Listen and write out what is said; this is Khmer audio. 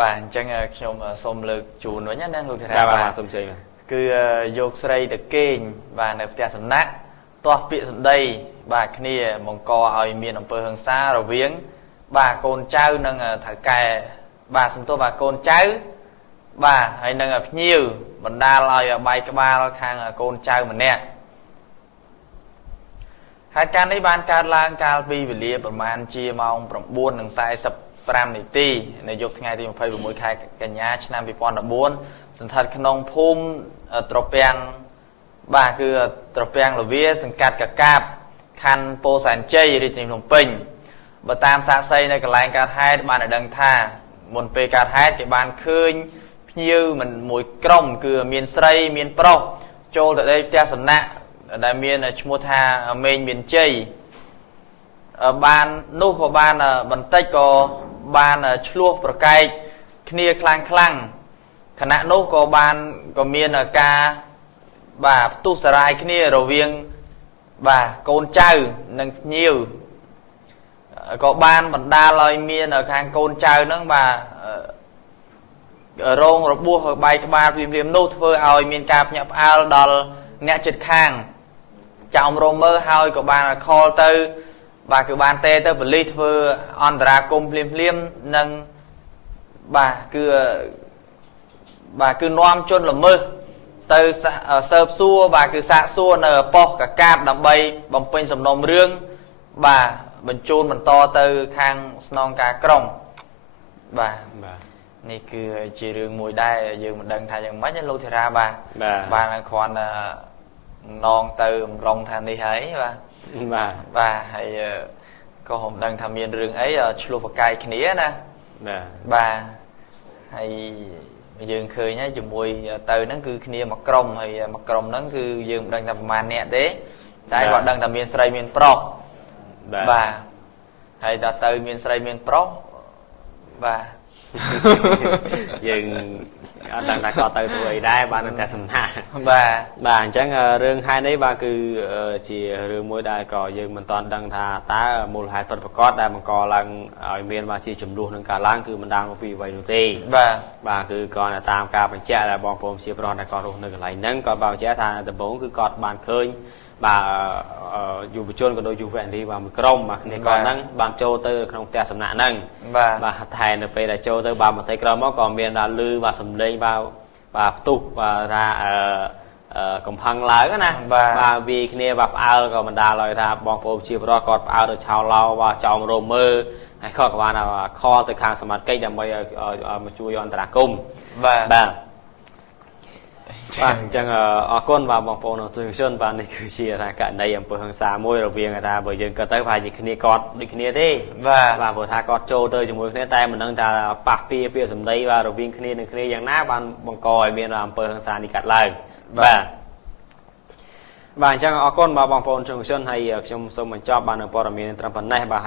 bạn chẳngខ្ញុំសូមលើកជូនវិញណាលោកធារា បាទសូមជ័យ គឺយកស្រីទៅគេងបាទនៅផ្ទះសំណាក់ទាស់ពាក្យសម្ដីបាទគ្នាបង្កឲ្យមានអំពើហិង្សារវាងបាទកូនចៅនិងថៅកែបាទសំទោសបាទកូនចៅបាទហើយនឹងភ្ញៀវបណ្ដាលឲ្យបាយក្បាលខាងកូនចៅម្នាក់ហេតុការណ៍នេះបានកើតឡើងកាលពីវេលាប្រមាណជាម៉ោង 9:45 នាទីនៅយប់ថ្ងៃទី 26 ខែកញ្ញាឆ្នាំ 2014 សន្ធិដ្ឋក្នុងភូមិត្រពាំងបាទគឺត្រពាំងលវាសង្កាត់កកាបខណ្ឌពោធិ៍សែនជ័យរាជធានីភ្នំពេញបើតាមសាកសីនៅកន្លែងកើតហេតុបានឲ្យដឹងថាមុនពេលកើតហេតុគេបានឃើញភ្ញៀវមិនមួយក្រុមគឺមានស្រីមានប្រុសចូលទៅផ្ទះសំណាក់ដែលមានឈ្មោះថាមេងមានជ័យបាននោះក៏បានបន្តិចក៏បានឆ្លោះប្រកែកគ្នាខ្លាំងខណៈនោះក៏មានការបាទផ្ទុះសារាយគ្នារវាងបាទកូនចៅនិងភ្ញៀវក៏បានបណ្ដាលឲ្យមានខាងកូនចៅហ្នឹងបាទរងរបួសបាយក្បាលភ្លាមៗនោះធ្វើឲ្យមានការភ្ញាក់ផ្អើលដល់អ្នកជិតខាងចោមរមើហើយក៏បានខលទៅបាទគឺបានទេទៅប៉ូលីសធ្វើអន្តរាគមន៍ភ្លាមនិងបាទគឺនាំជនល្មើសទៅស៊ើបសួរបាទគឺសាកសួរនៅប៉ុស្តិ៍កកាបដើម្បីបំពេញសំណុំរឿងបាទបញ្ជូនបន្តទៅខាងស្នងការក្រុងបាទនេះគឺជារឿងមួយដែរយើងមិនដឹងថាយ៉ាងម៉េចទេលោកធារាបាទបានគ្រាន់តែនងទៅរងថានេះហើយបាទហើយក៏មិនដឹងថាមានរឿងអីឆ្លោះប្រកែកគ្នាណាបាទហើយយើងឃើញហើយជាមួយទៅហ្នឹងគឺគ្នាមួយក្រុមហើយមួយក្រុមហ្នឹងគឺយើងមិនដឹងថាប្រហែលអ្នកទេតែគាត់ដឹងថាមានស្រីមានប្រុសបាទហើយដល់ទៅមានស្រីមានប្រុសបាទយើងអត់ដឹងថាគាត់ទៅធ្វើអីដែរបានតែសំណាបាទអញ្ចឹងរឿងហេតុនេះបាទគឺជារឿងមួយដែលក៏យើងមិនទាន់ដឹងថាតើមូលហេតុពិតប្រាកដដែលបង្កឡើងឲ្យមានបាទជាចំនួននឹងការឡើងគឺមិនដាល់មកពីអ្វីនោះទេបាទគឺគាត់តាមការបញ្ជាក់ដែលបងប្អូនជាប្រុសដែលគាត់រស់នៅកន្លែងហ្នឹងគាត់បានបញ្ជាក់ថាដំបូងគឺគាត់បានឃើញបាទយុវជនក៏ដូចយុវនារីបាទមួយក្រុមបាទគ្នាគាត់ហ្នឹងបានចូលទៅក្នុងផ្ទះសំណាក់ហ្នឹងបាទថែនៅពេលដែលចូលទៅបាទបន្តិចក្រោយមកក៏មានដល់លឺបាទសំឡេងបាទផ្ទុះបាទថាកំហឹងឡើងណាបាទវាគ្នាបាទផ្អើលក៏បណ្ដាលឲ្យថាបងប្អូនជាប្រុសគាត់ផ្អើលទៅឆោឡោបាទចោមរោមមើលហើយគាត់ក៏បានខលទៅខាងសមាជិកដើម្បីឲ្យមកជួយអន្តរាគមន៍បាទអញ្ចឹងអរគុណបាទបងប្អូនអរគុណជនបាទនេះគឺជាករណីអំពើហិង្សាមួយរវាងថាបើយើងគាត់ទៅប្រហែលជាគ្នាគាត់ដូចគ្នាទេបាទព្រោះថាគាត់ចូលទៅជាមួយគ្នាតែមិនដឹងថាប៉ះពាក្យសម្ដីបាទរវាងគ្នានឹងគ្នាយ៉ាងណាបានបង្កឲ្យមានអំពើហិង្សានេះកើតឡើងបាទអញ្ចឹងអរគុណបាទបងប្អូនជនហើយខ្ញុំសូមបញ្ចប់បាននៅព័ត៌មានត្រឹមប៉ុណ្ណេះបាទ